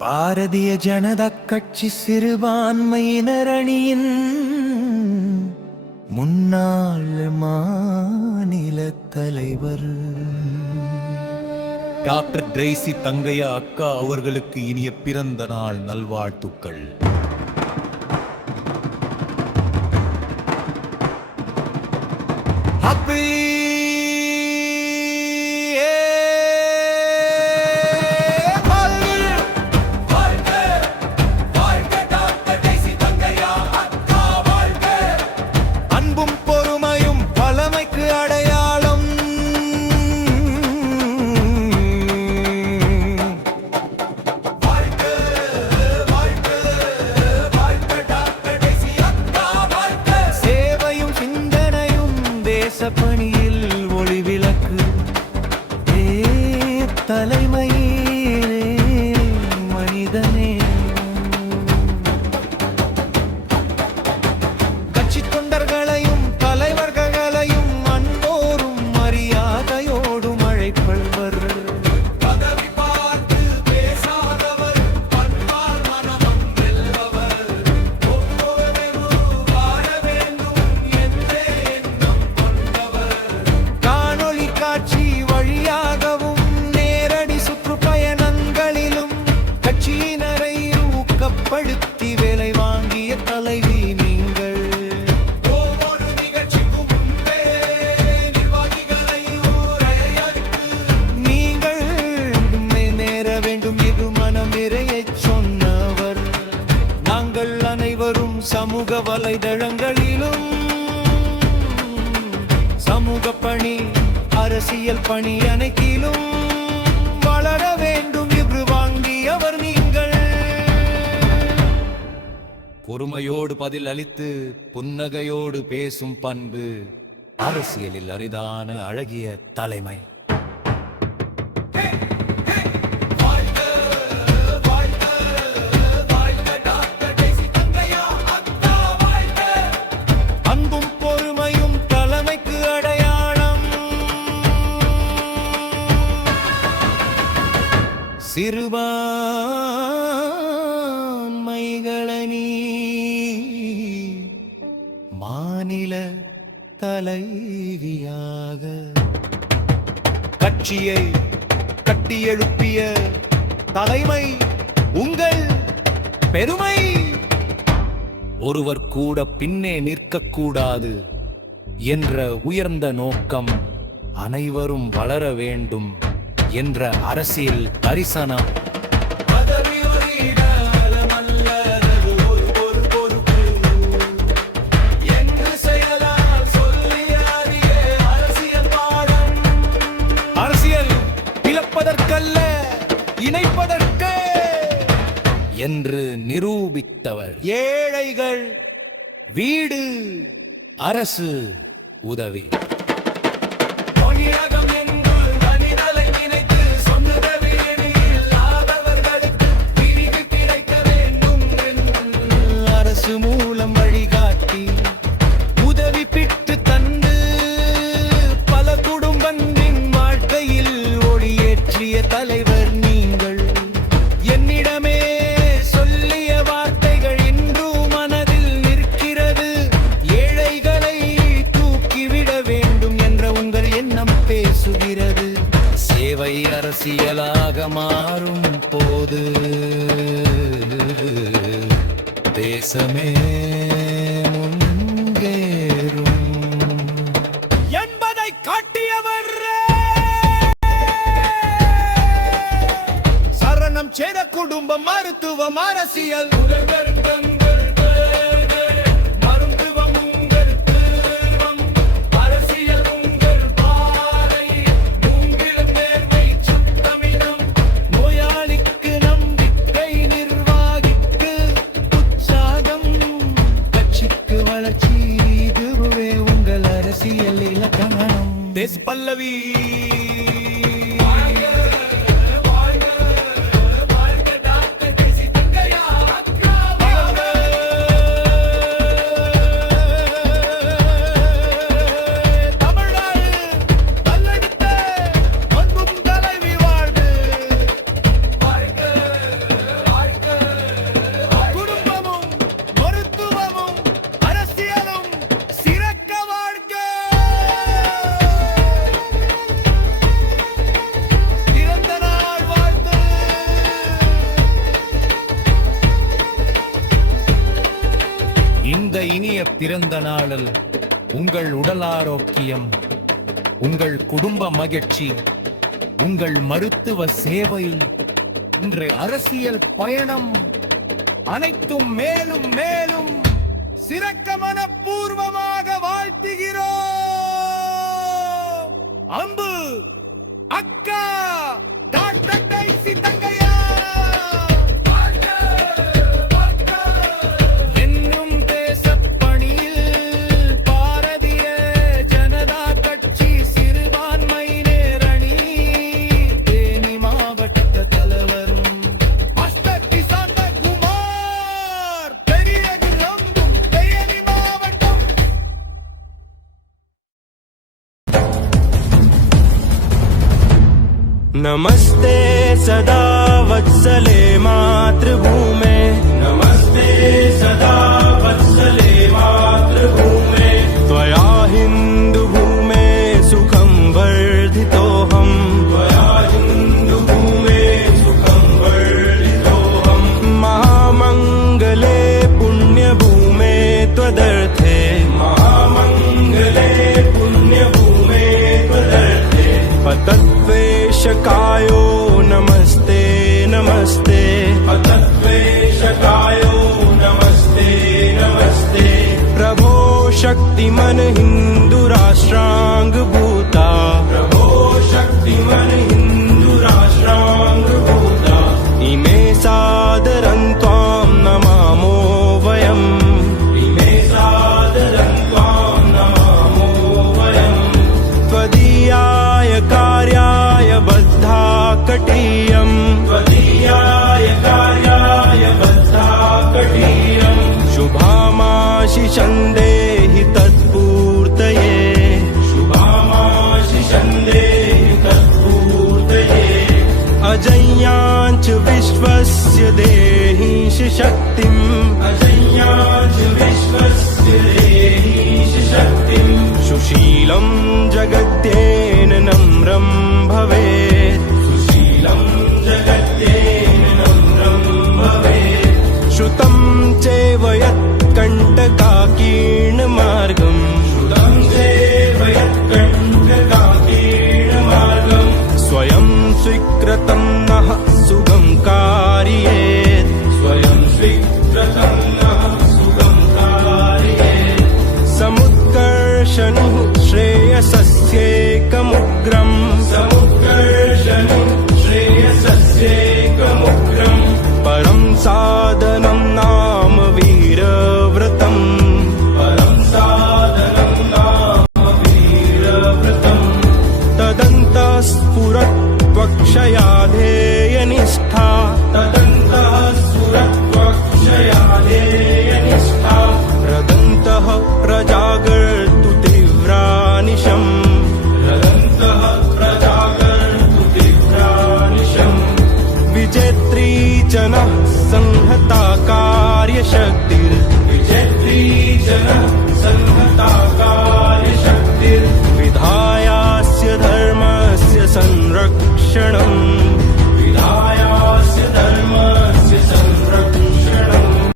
பாரதிய ஜனதா கட்சி சிறுபான்மையினர் அணியின் முன்னாள் மாநில தலைவர் டாக்டர் ட்ரேசி தங்கையா அக்கா அவர்களுக்கு இனிய பிறந்த நாள் நல்வாழ்த்துக்கள். அன்பும் பொறுமையும் பழமைக்கு அடையாளம். சேவையும் சிந்தனையும் தேசப்பணியில் ஒளி விளக்கு. தலைமையிலே மனிதனே கட்சி தொண்டர்களையும் தலைவர்களையும் அன்போரும் மரியாதையோடும் அழைப்பவர். பதவி பார்த்து பேசாதவர், பண்பால் மனமம் வெல்பவர். ஒவ்வொருவரும் வாழ வேண்டும் என்றே எண்ணம் கொண்டவர். காணொளி காட்சி வழியாகவும் நேரடி சுற்றுப்பயணங்களிலும் கட்சியினரை ஊக்கப்படுத்தி வேலை வாங்கிய தலைவி நீங்கள். ஒவ்வொரு நிகழ்ச்சிக்கும் முன்பே நிர்வாகிகளை நீங்கள் நேர வேண்டும் என்று மனம் நிறையச் சொன்னவர். நாங்கள் அனைவரும் சமூக வலைதளங்களிலும் சமூக பணி அரசியல் பணி அனைத்திலும் வளர வேண்டும் என்று வாங்கியவர் நீங்கள். பொறுமையோடு பதில் அளித்து புன்னகையோடு பேசும் பண்பு அரசியலில் அரிதான அழகிய தலைமை. அன்பும் பொறுமையும் தலைமைக்கு அடையாளம். சிறுபான்மைகளணி மாநில தலைவியாக கட்சியை கட்டியெழுப்பிய தலைமை உங்கள் பெருமை. ஒருவர் கூட பின்னே நிற்கக்கூடாது என்ற உயர்ந்த நோக்கம், அனைவரும் வளர வேண்டும் என்ற அரசியல் தரிசனம். அரசியல் பிளப்பதற்கல்ல, இணைப்பதற்கு என்று நிரூபித்தவர். ஏழைகள் வீடு அரசு உதவி. அரசு மூலம் வழிகாட்டி உதவி பிட்டு தந்து பல குடும்பத்தின் வாழ்க்கையில் ஒளியேற்றிய தலைவர் நீங்கள். என்னிடமே சொல்லிய வார்த்தைகள் இன்றும் மனதில் நிற்கிறது. ஏழைகளை தூக்கிவிட வேண்டும் என்ற உங்கள் எண்ணம் பேசுகிறது. சேவை அரசியலாக மாறும் போது தேசமே முன்னேறும் என்பதை காட்டியவர். சரணம் செய்த குடும்பம், மருத்துவம், அரசியல் தேச பல்லவி. வாழ்க டாக்டர் ட்ரேசி தங்கையா அக்கா வாழ்க. பிறந்த நாளில் உங்கள் உடல் ஆரோக்கியம், உங்கள் குடும்ப மகிழ்ச்சி, உங்கள் மருத்துவ சேவையில் இன்று அரசியல் பயணம் அனைத்தும் மேலும் மேலும் சிறக்க மனப்பூர்வமாக வாழ்த்துகிறோம். அம்பு அக்கா டாக்டர் டைசி தங்கையா என்னும் தேசப்பணியில் பாரதிய ஜனதா கட்சி சிறுபான்மையினர் அணி தேனி மாவட்ட தலைவரும் அஷ்டத்தி சாந்த குமார் பெரியது நம்பும் தேனி மாவட்டம். नमस्ते सदा वत्सले मातृभूमे, नमस्ते सदा वत्सले मातृभूमे, त्वया हिन्दुभूमे सुखं वर्धितोऽहम्, त्वया हिन्दुभूमे सुखं वर्धितोऽहम्, महामङ्गले पुण्यभूमे त्वदर्थे, महामङ्गले पुण्यभूमे त्वदर्थे, पतद्वेषकायो नमस्ते नमस्ते, पतद्वेषकायो नमस्ते नमस्ते, प्रभो शक्तिमन हिन्दु राष्ट्रांग भूता, प्रभो शक्तिमन हिन्दु राष्ट्रांग भूता, इमे सादरं त्वां नमामो वयम्, इमे सादरं त्वां नमामो वयम्, त्वदीयाय कार्याय बद्धा कटीयम्, त्वदीयाय कार्याय बद्धा कटीयम्, शुभामाशिषं देहि तत्पूर्तये, शुभामाशिषं देहि तत्पूर्तये, अजय्याञ्च विश्वस्य देहि शक्तिम्, अजय्याञ्च विश्वस्य देहि शक्तिम्, सुशीलं जगत्येन नम्रं भवेत्, सुशीलं जगत्येन नम्रं भवेत्, श्रुतं चैव यत्कण्टकाकीर्णमार्गम्, श्रुतं चैव यत्कण्टकाकीर्णमार्गम्, स्वयं स्वीकृतं नः सुगं कारयेत्, स्वयं स्वीकृतं नः सुगं कारयेत्, समुत्कर्षणुः श्रेयसस्येकमुग्रम्, समुत्कर्षणुः श्रेयसस्येकमुग्रम्, परं साधनं नाम वीरव्रतम्, परं साधनं नाम वीरव्रतम्, तदन्तः स्फुरत्वक्षया ध्येयनिष्ठा, तदन्तः स्फुरत्वक्षया ध्येयनिष्ठा, रदन्तः प्रजागर्तु तीव्रानिशम्, रदन्तः प्रजागर्तु तीव्रानिशम्, विजेत्री जनः संहता कार्यशक्तिर्, विजेत्री जनः संहता कार्यशक्तिर्, विधायास्य धर्मस्य